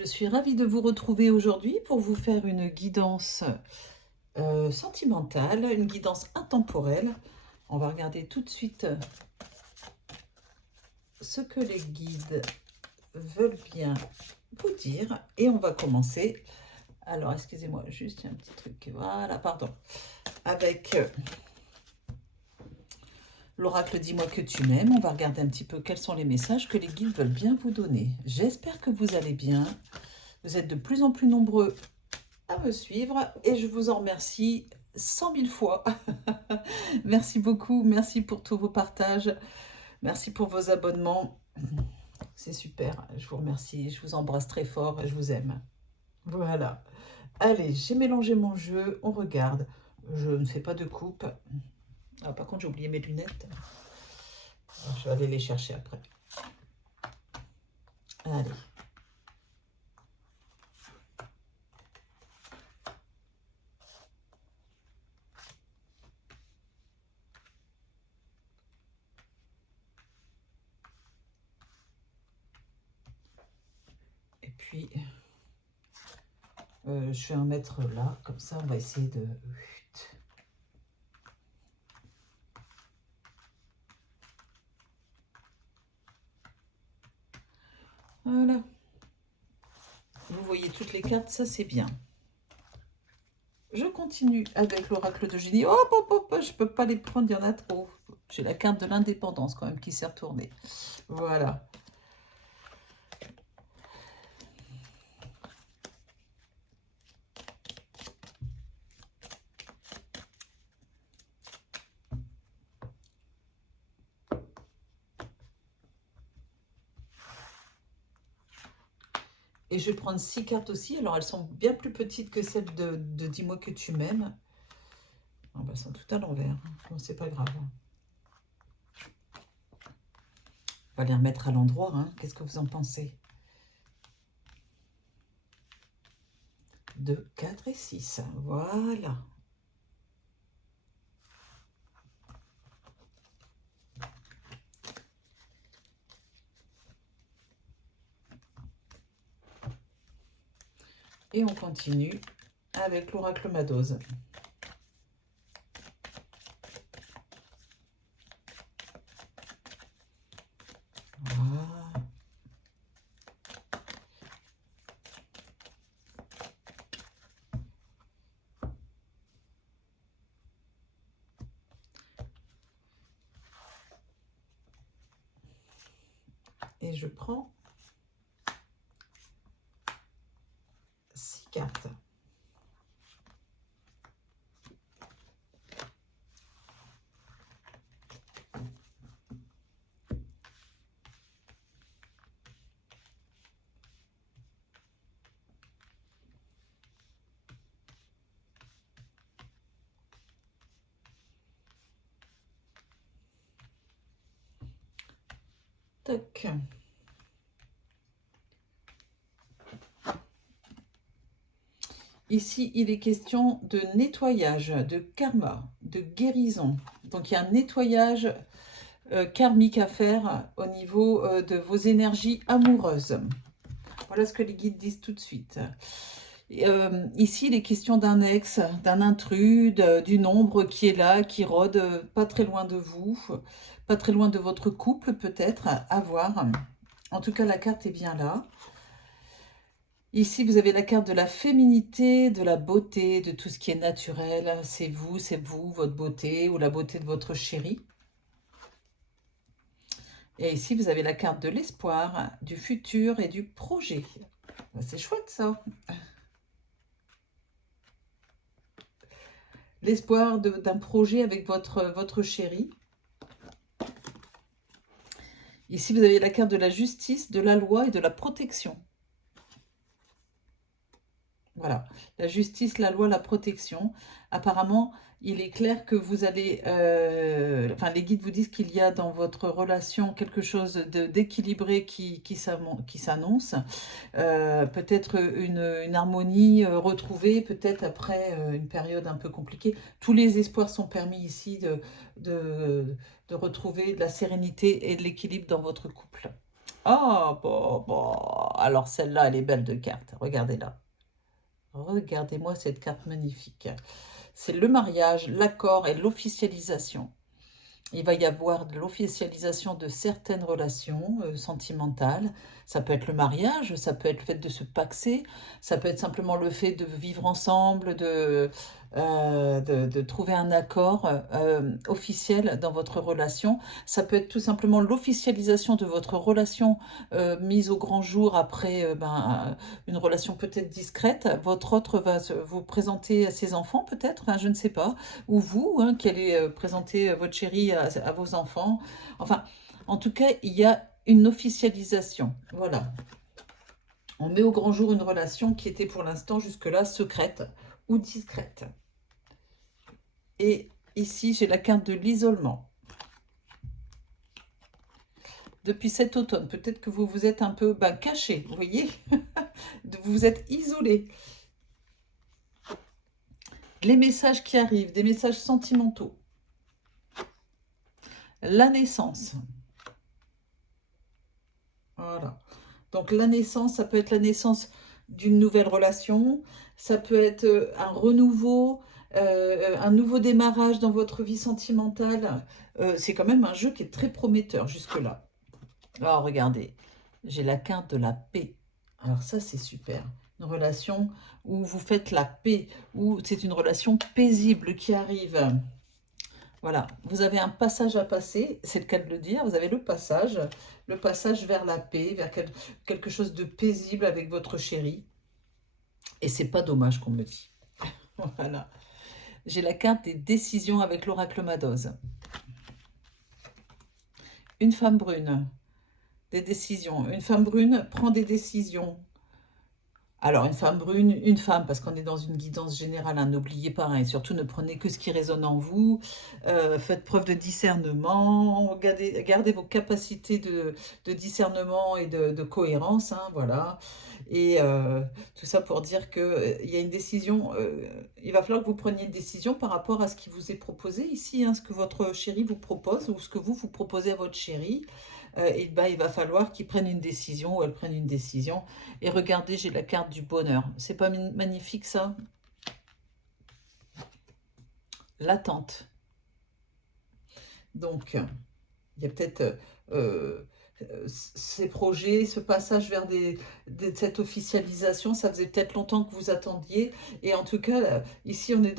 Je suis ravie de vous retrouver aujourd'hui pour vous faire une guidance sentimentale, une guidance intemporelle. On va regarder tout de suite ce que les guides veulent bien vous dire et on va commencer. Alors, excusez-moi, juste un petit truc. Voilà, pardon. Avec l'oracle Dis-moi que tu m'aimes, on va regarder un petit peu quels sont les messages que les guides veulent bien vous donner. J'espère que vous allez bien. Vous êtes de plus en plus nombreux à me suivre et je vous en remercie 100 000 fois. Merci beaucoup, merci pour tous vos partages, merci pour vos abonnements. C'est super, je vous remercie, je vous embrasse très fort et je vous aime. Voilà. Allez, j'ai mélangé mon jeu, on regarde. Je ne fais pas de coupe. Ah, par contre, j'ai oublié mes lunettes. Alors, je vais aller les chercher après. Allez. Et puis, je vais en mettre là, comme ça, on va essayer de... Voilà. Vous voyez toutes les cartes, ça c'est bien. Je continue avec l'oracle de génie. Hop, hop, hop, je ne peux pas les prendre, il y en a trop. J'ai la carte de l'indépendance quand même qui s'est retournée. Voilà. Et je vais prendre 6 cartes aussi. Alors, elles sont bien plus petites que celles de Dis-moi que tu m'aimes. Oh, bah, elles sont toutes à l'envers. Bon, c'est pas grave. On va les remettre à l'endroit. Hein. Qu'est-ce que vous en pensez? 2, 4 et 6. Voilà. Et on continue avec l'oracle Madose. Voilà. Et je prends 6 cartes. Tac. Ici, il est question de nettoyage, de karma, de guérison. Donc, il y a un nettoyage karmique à faire au niveau de vos énergies amoureuses. Voilà ce que les guides disent tout de suite. Ici, il est question d'un ex, d'un intrus, d'une ombre qui est là, qui rôde pas très loin de vous, pas très loin de votre couple peut-être, à voir. En tout cas, la carte est bien là. Ici, vous avez la carte de la féminité, de la beauté, de tout ce qui est naturel. C'est vous, votre beauté ou la beauté de votre chéri. Et ici, vous avez la carte de l'espoir, du futur et du projet. C'est chouette, ça. L'espoir d'un projet avec votre chéri. Ici, vous avez la carte de la justice, de la loi et de la protection. Voilà, la justice, la loi, la protection. Apparemment, il est clair que vous allez... enfin, les guides vous disent qu'il y a dans votre relation quelque chose d'équilibré qui s'annonce. Peut-être une harmonie retrouvée, peut-être après une période un peu compliquée. Tous les espoirs sont permis ici de retrouver de la sérénité et de l'équilibre dans votre couple. Ah, bon, bon. alors celle-là, elle est belle de carte. Regardez-la. Regardez-moi cette carte magnifique. C'est le mariage, l'accord et l'officialisation. Il va y avoir de l'officialisation de certaines relations sentimentales. Ça peut être le mariage, ça peut être le fait de se paxer, ça peut être simplement le fait de vivre ensemble, de trouver un accord officiel dans votre relation. Ça peut être tout simplement l'officialisation de votre relation mise au grand jour après une relation peut-être discrète. Votre autre va vous présenter à ses enfants peut-être, hein, je ne sais pas, ou vous, hein, qui allez présenter votre chérie à vos enfants. Enfin, en tout cas, il y a une officialisation. Voilà. On met au grand jour une relation qui était pour l'instant jusque-là secrète ou discrète. Et ici, j'ai la carte de l'isolement. Depuis cet automne, peut-être que vous vous êtes un peu caché, vous voyez. Vous vous êtes isolé. Les messages qui arrivent, des messages sentimentaux. La naissance. Voilà. Donc la naissance, ça peut être la naissance d'une nouvelle relation, ça peut être un renouveau, un nouveau démarrage dans votre vie sentimentale. C'est quand même un jeu qui est très prometteur jusque-là. Alors regardez, j'ai la carte de la paix. Alors ça c'est super. Une relation où vous faites la paix, où c'est une relation paisible qui arrive. Voilà, vous avez un passage à passer, c'est le cas de le dire, vous avez le passage vers la paix, vers quelque chose de paisible avec votre chéri. Et c'est pas dommage qu'on me dit. Voilà. J'ai la carte des décisions avec l'oracle Madoz. Une femme brune, des décisions. Une femme brune prend des décisions. Alors, une femme brune, une femme, parce qu'on est dans une guidance générale, hein, n'oubliez pas, hein, et surtout ne prenez que ce qui résonne en vous, faites preuve de discernement, gardez vos capacités de discernement et de cohérence, hein, voilà, et tout ça pour dire qu'il y a une décision, il va falloir que vous preniez une décision par rapport à ce qui vous est proposé ici, hein, ce que votre chéri vous propose, ou ce que vous proposez à votre chéri, il va falloir qu'ils prennent une décision ou elles prennent une décision. Et regardez, j'ai la carte du bonheur. C'est pas magnifique ça? L'attente. Donc, il y a peut-être ces projets, ce passage vers cette officialisation, ça faisait peut-être longtemps que vous attendiez. Et en tout cas, ici, on est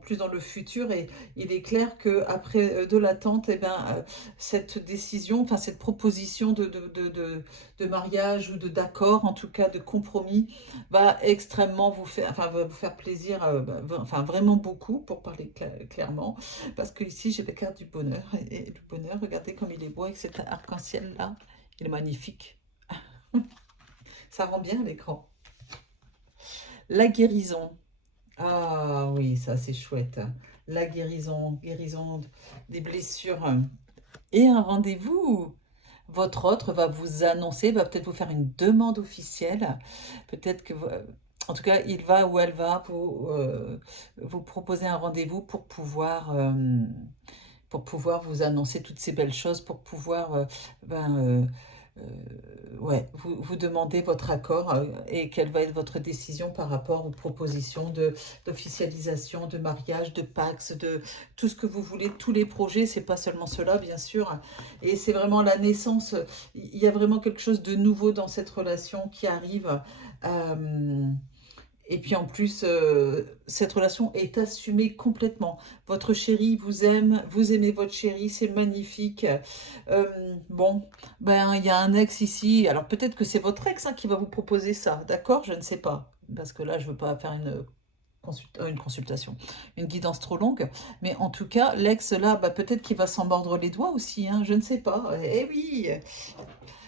plus dans le futur. Et il est clair qu'après de l'attente, cette décision, enfin cette proposition de mariage ou d'accord, en tout cas de compromis, va extrêmement va vous faire plaisir, enfin vraiment beaucoup, pour parler clairement. Parce que ici, j'ai la carte du bonheur. Et le bonheur, regardez comme il est beau avec cet arc-en-ciel-là. Il est magnifique. Ça rend bien l'écran. La guérison. Ah oui, ça c'est chouette. La guérison des blessures. Et un rendez-vous. Votre autre va vous annoncer, va peut-être vous faire une demande officielle. Peut-être que en tout cas, il va ou elle va vous proposer un rendez-vous pour pouvoir vous annoncer toutes ces belles choses, pour pouvoir ouais, vous demander votre accord et quelle va être votre décision par rapport aux propositions d'officialisation, de mariage, de Pax, de tout ce que vous voulez, tous les projets, c'est pas seulement cela bien sûr, et c'est vraiment la naissance, il y a vraiment quelque chose de nouveau dans cette relation qui arrive. Et puis en plus, cette relation est assumée complètement. Votre chéri vous aime, vous aimez votre chéri, c'est magnifique. Bon, il y a un ex ici. Alors peut-être que c'est votre ex, hein, qui va vous proposer ça, d'accord? Je ne sais pas. Parce que là, je ne veux pas faire une consultation, une guidance trop longue. Mais en tout cas, l'ex là, peut-être qu'il va s'en mordre les doigts aussi, hein, je ne sais pas. Eh oui,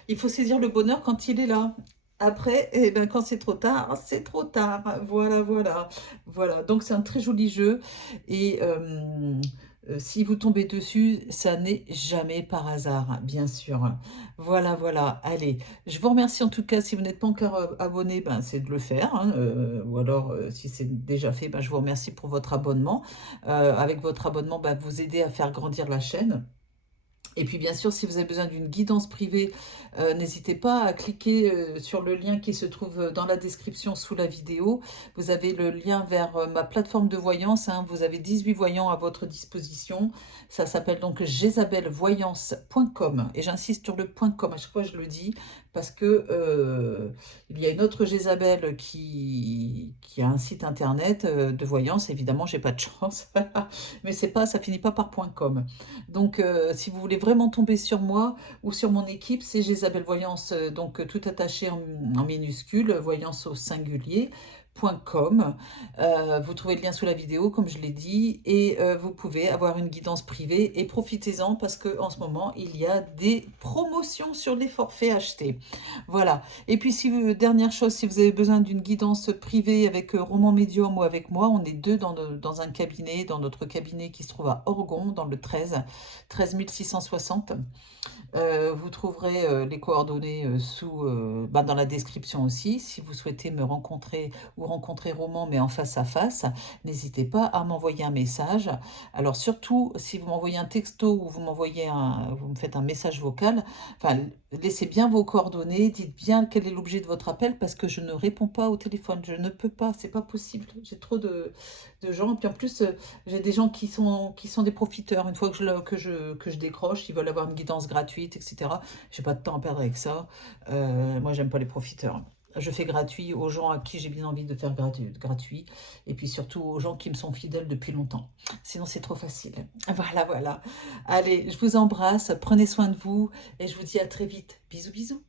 il faut saisir le bonheur quand il est là. Après, quand c'est trop tard, c'est trop tard. Voilà, voilà. Voilà, donc c'est un très joli jeu. Et si vous tombez dessus, ça n'est jamais par hasard, hein, bien sûr. Voilà, voilà. Allez, je vous remercie en tout cas. Si vous n'êtes pas encore abonné, c'est de le faire, hein, ou alors, si c'est déjà fait, je vous remercie pour votre abonnement. Avec votre abonnement, vous aidez à faire grandir la chaîne. Et puis bien sûr, si vous avez besoin d'une guidance privée, n'hésitez pas à cliquer sur le lien qui se trouve dans la description sous la vidéo. Vous avez le lien vers ma plateforme de voyance, hein. Vous avez 18 voyants à votre disposition. Ça s'appelle donc jezabelvoyance.com. Et j'insiste sur le .com, à chaque fois je le dis, parce que il y a une autre Jezabel qui a un site internet de voyance. Évidemment, j'ai pas de chance, mais c'est pas, ça finit pas par .com. Donc, si vous voulez vraiment tomber sur moi ou sur mon équipe, c'est Jezabel Voyance, donc tout attaché en minuscule, voyance au singulier. .com. Vous trouvez le lien sous la vidéo, comme je l'ai dit, et vous pouvez avoir une guidance privée et profitez-en parce qu'en ce moment, il y a des promotions sur les forfaits achetés. Voilà. Et puis, dernière chose, si vous avez besoin d'une guidance privée avec Roman Médium ou avec moi, on est deux dans un cabinet, dans notre cabinet qui se trouve à Orgon, dans le 13 660. Vous trouverez les coordonnées dans la description aussi. Si vous souhaitez me rencontrer ou rencontrer Roman, mais en face à face, n'hésitez pas à m'envoyer un message. Alors surtout, si vous m'envoyez un texto ou vous me faites un message vocal, enfin, laissez bien vos coordonnées, dites bien quel est l'objet de votre appel parce que je ne réponds pas au téléphone. Je ne peux pas, c'est pas possible. J'ai trop de gens. Et puis en plus, j'ai des gens qui sont des profiteurs. Une fois que je décroche, ils veulent avoir une guidance gratuite, etc. J'ai pas de temps à perdre avec ça. Moi, j'aime pas les profiteurs. Je fais gratuit aux gens à qui j'ai bien envie de faire gratuit. Et puis surtout aux gens qui me sont fidèles depuis longtemps. Sinon, c'est trop facile. Voilà, voilà. Allez, je vous embrasse. Prenez soin de vous. Et je vous dis à très vite. Bisous, bisous.